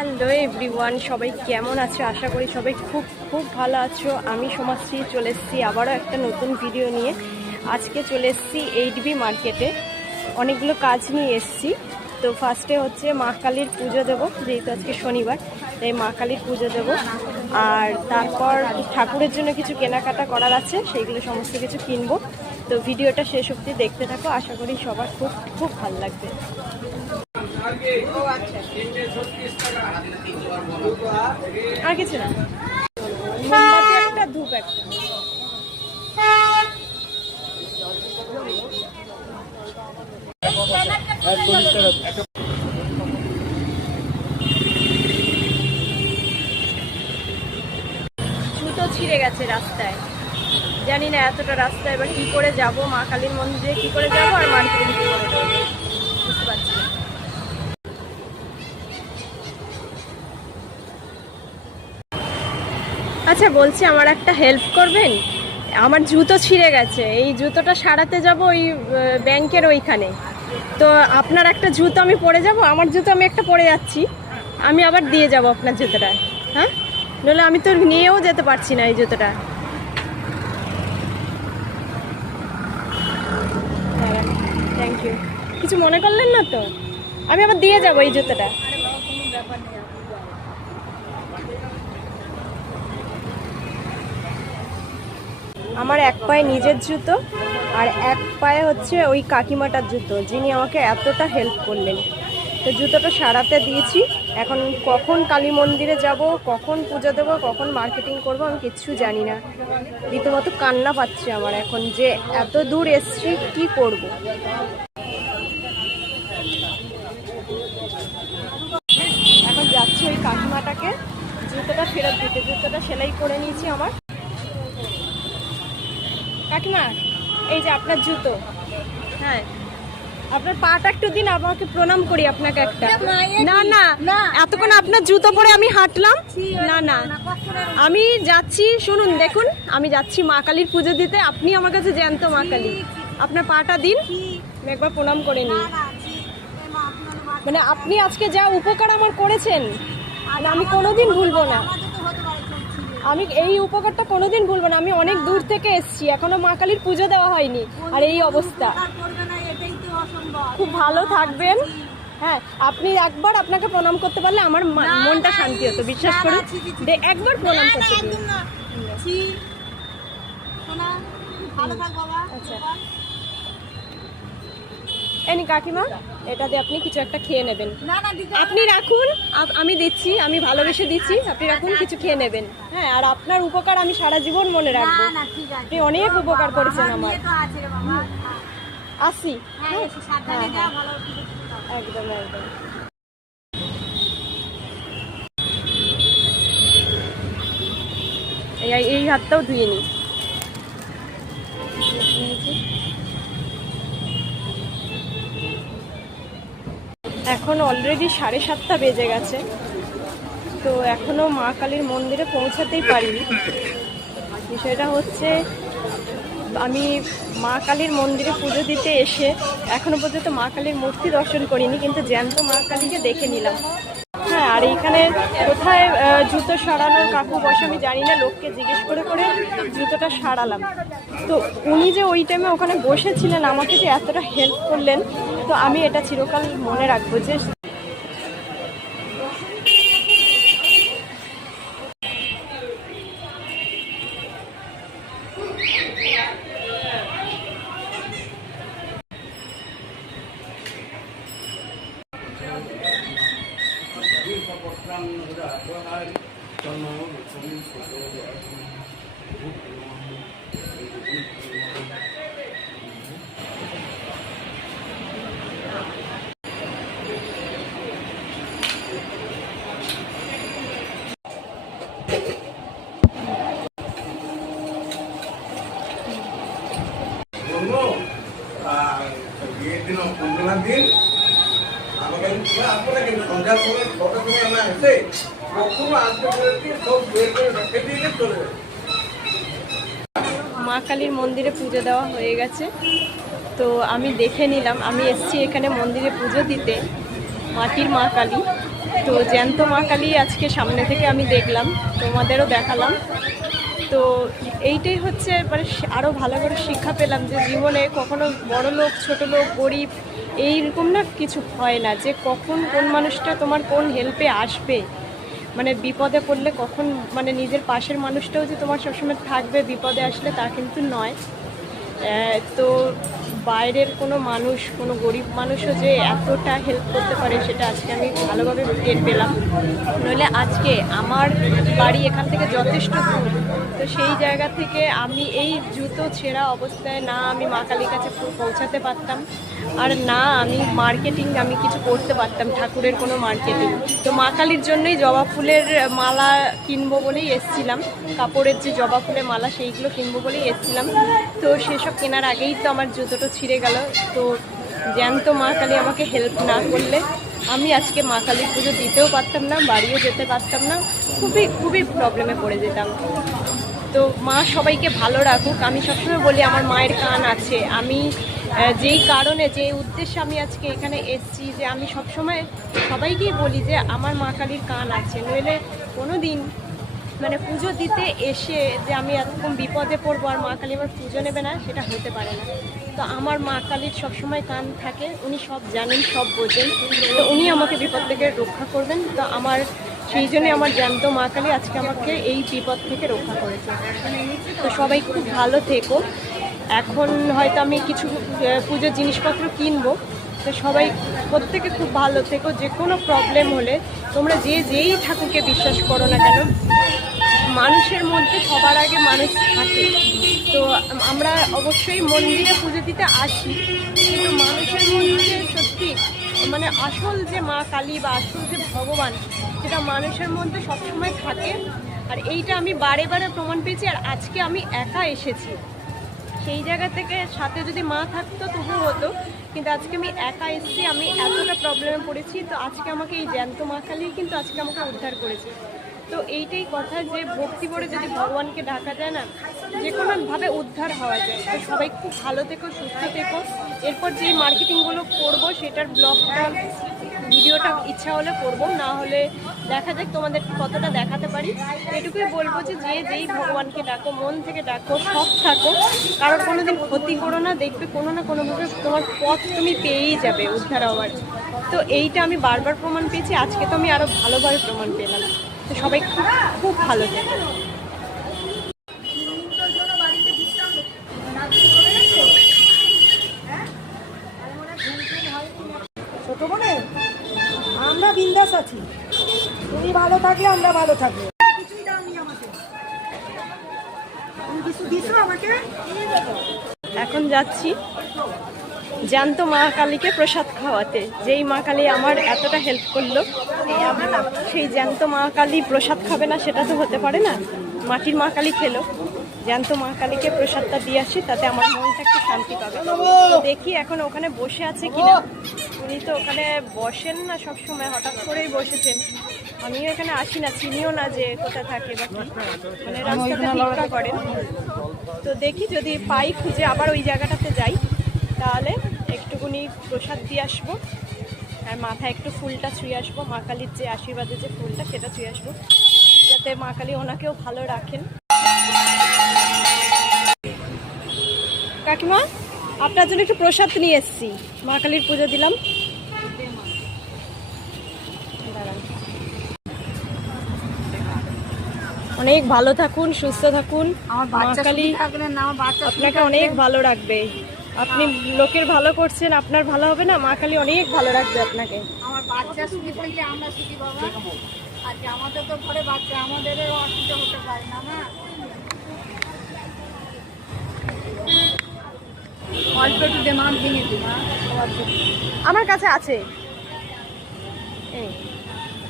Hello everyone, সবাই কেমন আছো? আশা করি সবাই খুব খুব ভালো আছো। আমি সমাজশ্রী চলে এসেছি আবারও একটা নতুন ভিডিও নিয়ে। আজকে চলে এসেছি এইট বি মার্কেটে অনেকগুলো কাজ নিয়ে এসেছি। তো ফার্স্টে হচ্ছে মা কালীর পুজো দেবো, যেহেতু আজকে শনিবার, তাই মা কালীর পুজো দেবো। আর তারপর ঠাকুরের জন্য কিছু কেনাকাটা করার আছে, সেইগুলো সমস্ত কিছু কিনবো। তো ভিডিওটা শেষ অবধি দেখতে থাকো। আশা করি সবার খুব খুব ভালো লাগবে। আর কিছু না। একটা, ধূপ একটা। জুতো ছিঁড়ে গেছে রাস্তায়। জানি না এতটা রাস্তায় এবার কি করে যাব মা কালীর মন্দিরে, কি করে যাব আর যাব বুঝতে পারছি না। আচ্ছা বলছি, আমার একটা হেল্প করবেন? আমার জুতো ছিঁড়ে গেছে। এই জুতোটা সারাতে যাব ওই ব্যাংকের ওইখানে। তো আপনার একটা জুতো আমি পরে যাব? আমার জুতো আমি একটা পরে যাচ্ছি। আমি আবার দিয়ে যাব আপনার জুতোটা। হ্যাঁ? নইলে আমি তো নিয়েও যেতে পারছি না এই জুতোটা। থ্যাংক ইউ কিছু মনে করলেন না তো? আমি আবার দিয়ে যাব এই জুতোটা। আমার এক পায়ে নিজের জুতো আর এক পায়ে হচ্ছে ওই কাকিমাটার জুতো, যিনি আমাকে এতটা হেল্প করলেন। তো জুতোটা সারাতে দিয়েছি। এখন কখন কালী মন্দিরে যাব, কখন পুজো দেবো, কখন মার্কেটিং করব, আমি কিচ্ছু জানি না। রীতিমতো কান্না পাচ্ছে আমার এখন যে এত দূর এসছি, কি করব? এখন যাচ্ছি ওই কাকিমাটাকে। জুতোটা ফেরত দিতে, জুতোটা সেলাই করে নিয়েছি আমার। কাকিমা এই যে আপনার জুতো। হ্যাঁ। আপনার পাটা একটু দিন আমাকে প্রণাম করি আপনাকে একটা। না না এতক্ষণ আপনার জুতো পরে আমি হাঁটলাম। না না। আমি যাচ্ছি শুনুন দেখুন আমি যাচ্ছি মা কালীর পুজো দিতে। আপনি আমার কাছে জ্যান্ত মা কালী। আপনার পাটা দিন। একবার প্রণাম করে নিই। মানে আপনি আজকে যা উপকার আমার করেছেন আমি কোনোদিন ভুলবো না। আমি এই উপকারটা কোনোদিন ভুলবো না। আমি অনেক দূর থেকে এসেছি। এখনও মা কালীর পুজো দেওয়া হয়নি। আর এই অবস্থা। খুব ভালো থাকবেন। হ্যাঁ আপনি একবার আপনাকে প্রণাম করতে পারলে আমার মনটা শান্তি হতো বিশ্বাস করুন। একবার প্রণাম করতে আচ্ছা। এনি কাকিমা এটা দিয়ে আপনি কিছু একটা খেয়ে নেবেন। আপনি রাখুন আমি দিচ্ছি আমি ভালোবেসে দিচ্ছি আপনি রাখুন কিছু খেয়ে নেবেন। হ্যাঁ আর আপনার উপকার আমি সারা জীবন মনে রাখব। আপনি অনেক উপকার করেছেন আমার আসি। হ্যাঁ একদম একদম। এই এই হাতটাও ধুয়ে নিই এখন অলরেডি সাড়ে সাতটা বেজে গেছে। তো এখনও মা কালীর মন্দিরে পৌঁছাতেই পারিনি। বিষয়টা হচ্ছে, আমি মা কালীর মন্দিরে পুজো দিতে এসে এখনও পর্যন্ত মা কালীর মূর্তি দর্শন করিনি, কিন্তু জ্যান্ত মা কালীকে দেখে নিলাম। হ্যাঁ আর এইখানে কোথায় জুতো সারানোর কাকু বসে আমি জানি না, লোককে জিজ্ঞেস করে করে জুতোটা সারালাম। তো উনি যে ওই টাইমে ওখানে বসেছিলেন, আমাকে যে এতটা হেল্প করলেন, তো আমি এটা চিরকাল মনে রাখব যে 刚刚我给重新传了一个。মা কালীর মন্দিরে পুজো দেওয়া হয়ে গেছে। তো আমি দেখে নিলাম, আমি এসছি এখানে মন্দিরে পুজো দিতে, মাটির মা কালী। তো জ্যান্ত মা কালী আজকে সামনে থেকে আমি দেখলাম, তোমাদেরও দেখালাম। তো এইটাই হচ্ছে মানে আরও ভালো করে শিক্ষা পেলাম যে জীবনে কখনো বড় লোক, ছোটো লোক, গরিব, এইরকম না কিছু হয় না যে কখন কোন মানুষটা তোমার কোন হেল্পে আসবে। মানে বিপদে পড়লে কখন মানে নিজের পাশের মানুষটাও যে তোমার সবসময় থাকবে বিপদে আসলে তা কিন্তু নয়। তো বাইরের কোনো মানুষ, কোনো গরিব মানুষও যে এতটা হেল্প করতে পারে সেটা আজকে আমি ভালোভাবে টের পেলাম। নইলে আজকে আমার বাড়ি এখান থেকে যথেষ্ট দূর। তো সেই জায়গা থেকে আমি এই জুতো ছেঁড়া অবস্থায় না আমি মা কালীর কাছে পৌঁছাতে পারতাম। আর না আমি মার্কেটিং আমি কিছু করতে পারতাম, ঠাকুরের কোনো মার্কেটিং তো মা কালীর জন্যই জবা ফুলের মালা কিনবো বলেই এসছিলাম। কাপড়ের যে জবা ফুলের মালা সেইগুলো কিনবো বলেই এসছিলাম। তো সেসব কেনার আগেই তো আমার জুতোটা ছিঁড়ে গেল। তো জ্যান্ত মা কালী আমাকে হেল্প না করলে আমি আজকে মা কালীর পুজো দিতেও পারতাম না, বাড়িও যেতে পারতাম না, খুবই খুবই প্রবলেমে পড়ে যেতাম। তো মা সবাইকে ভালো রাখুক। আমি সবসময় বলি, আমার মায়ের কান আছে। আমি যেই কারণে যে উদ্দেশ্যে আমি আজকে এখানে এসেছি যে আমি সবসময় সবাইকেই বলি যে আমার মা কালীর কান আছে। নইলে কোনো দিন মানে পুজো দিতে এসে যে আমি এরকম বিপদে পড়ব আর মা কালী আমার পুজো নেবে না, সেটা হতে পারে না। তো আমার মা কালীর সবসময় কান থাকে, উনি সব জানেন, সব বোঝেন। তো উনি আমাকে বিপদ থেকে রক্ষা করবেন। তো আমার, সেই জন্যই আমার জ্যান্ত মা কালী আজকে আমাকে এই বিপদ থেকে রক্ষা করেছে। তো সবাই খুব ভালো থেকো। এখন হয়তো আমি কিছু পুজোর জিনিসপত্র কিনবো। তো সবাই প্রত্যেকে খুব ভালো থেকো। যে কোনো প্রবলেম হলে তোমরা যে যেই ঠাকুরকে বিশ্বাস করো না কেন মানুষের মধ্যে সবার আগে মানুষ থাকে। তো আমরা অবশ্যই মন্দিরে পুজো দিতে আসি, কিন্তু মানুষের মধ্যে সত্যি মানে আসল যে মা কালী বা আসল যে ভগবান, সেটা মানুষের মধ্যে সবসময় থাকে। আর এইটা আমি বারে বারে প্রমাণ পেয়েছি, আর আজকে আমি একা এসেছি। সেই জায়গা থেকে সাথে যদি মা থাকতো তবু হতো, কিন্তু আজকে আমি একা এসেছি, আমি এতটা প্রবলেমে পড়েছি। তো আজকে আমাকে এই জ্যান্ত মা কালী কিন্তু আজকে আমাকে উদ্ধার করেছে। তো এইটাই কথা যে ভক্তি করে যদি ভগবানকে ডাকা যায় না, যে কোনোভাবে উদ্ধার হওয়া যায়। তো সবাই খুব ভালো থেকো, সুস্থ থেকো। এরপর যে মার্কেটিংগুলো করব, সেটার ব্লগটা, ভিডিওটা ইচ্ছা হলে করব, না হলে দেখা যাক তোমাদের কতটা দেখাতে পারি। এটুকুই বলব যে যে যেই ভগবানকে ডাকো, মন থেকে ডাকো, সৎ থাকো। কারোর কোনো দিন ক্ষতি করো না, দেখবে কোনো না কোনোভাবে তোমার পথ তুমি পেয়েই যাবে উদ্ধার হওয়ার। তো এইটা আমি বারবার প্রমাণ পেয়েছি, আজকে তো আমি আরও ভালোভাবে প্রমাণ পেলাম। তো সবাই খুব খুব ভালো থেকো ছোট মনে আমরা বিন্দাস আছি। তুমি ভালো থাকলে আমরা ভালো থাকব। কিছুই দাওনি আমাকে। কিছু দিছো আমাকে? এখন যাচ্ছি। জ্যান্ত মা কালীকে প্রসাদ খাওয়াতে। যেই মা কালী আমার এতটা হেল্প করল, সেই জ্যান্ত মা কালী প্রসাদ খাবে না, সেটা তো হতে পারে না। মাটির মা কালী খেলো। জ্যান্ত মা কালীকে প্রসাদটা দিয়ে আসি, তাতে আমার মনটা একটু শান্তি পাবে। দেখি এখন ওখানে বসে আছে কিনা। উনি তো ওখানে বসেন না সব সময় হঠাৎ করেই বসেছেন। আমিও এখানে আসি না, চিনিও না যে কোথায় থাকে বা মানে রাস্তাটা করেন। তো দেখি যদি পাই খুঁজে আবার ওই জায়গাটাতে যাই। তাহলে একটুকুনি প্রসাদ দিয়ে আসব। আর মাথায় একটু ফুলটা ছুঁয়ে আসব মা কালীর যে আশীর্বাদের যে ফুলটা সেটা ছুঁয়ে আসব যাতে মা কালী ওনাকেও ভালো রাখেন। কাকিমা আপনার জন্য একটু প্রসাদ নিয়ে এসেছি। মা কালীর পুজো দিলাম। অনেক ভালো থাকুন সুস্থ থাকুন। মা কালী আপনাকে অনেক ভালো রাখবে। আপনি লোকের ভালো করছেন আপনার ভালো হবে না? মা কালী অনেক ভালো রাখবে আপনাকে। আমার বাচ্চা সুখী থাকলে আমরা সুখী বাবা। আজকে আমাদের তো ঘরে বাচ্চা আমাদেরও অসুবিধা হতে পারে না না অল্প একটু দে মা। ভেঙে আমার কাছে আছে।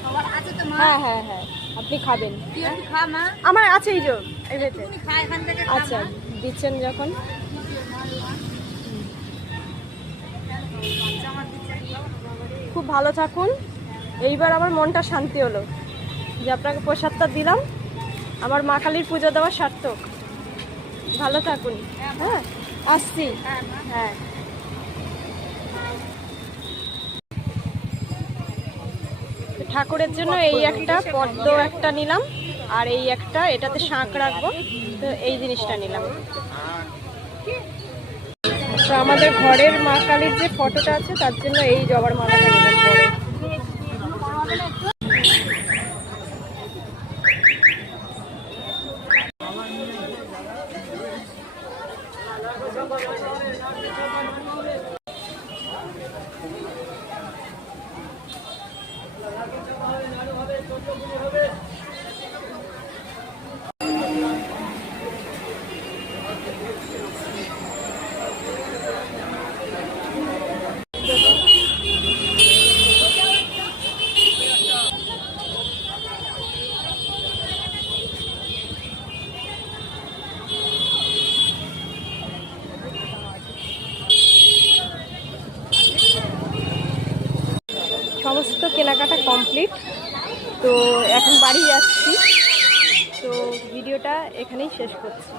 সবার আছে তো মা? হ্যাঁ হ্যাঁ হ্যাঁ। আপনি খাবেন। আমার আছে এই যে ভেতরে। আচ্ছা দিচ্ছেন যখন। খুব ভালো থাকুন। এইবার আমার মনটা শান্তি হলো। যে আপনাকে প্রসাদটা দিলাম। আমার মা কালীর পুজো দেওয়া সার্থক। ভালো থাকুন। হ্যাঁ আসছি। হ্যাঁ। ঠাকুরের জন্য এই একটা পদ্ম একটা নিলাম। আর এই একটা, এটাতে শাঁখ রাখব। তো এই জিনিসটা নিলাম। তো আমাদের ঘরের মা কালীর যে ফটোটা আছে তার জন্য এই জবার মালাটা নিলাম পরে সমস্ত কেনাকাটা কমপ্লিট। তো এখন বাড়ি যাচ্ছি। তো ভিডিওটা এখানেই শেষ করছি।